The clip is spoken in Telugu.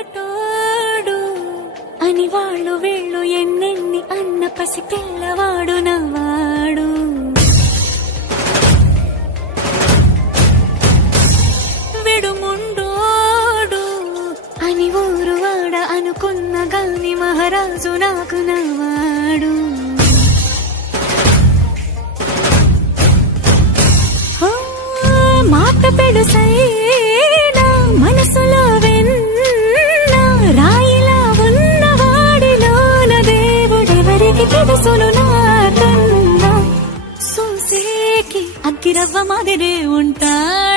మొరటోడు అని వాళ్ళు వీళ్ళు ఎన్నెన్ని అన్న పసి పిల్లవాడు నవ్వాడు. విడుముండోడు అని ఊరు వాడ అనుకున్న గాని మహారాజు నాకు నవ్వాడు. మాట పెడుసైనా మనసులో వెన్న రాయిలా ఉన్నవాడిలోన దేవుడెవరికి తెలుసును నాకన్నా. సూసేకి అగ్గిరవ్వ మాదిరే ఉంటాడు.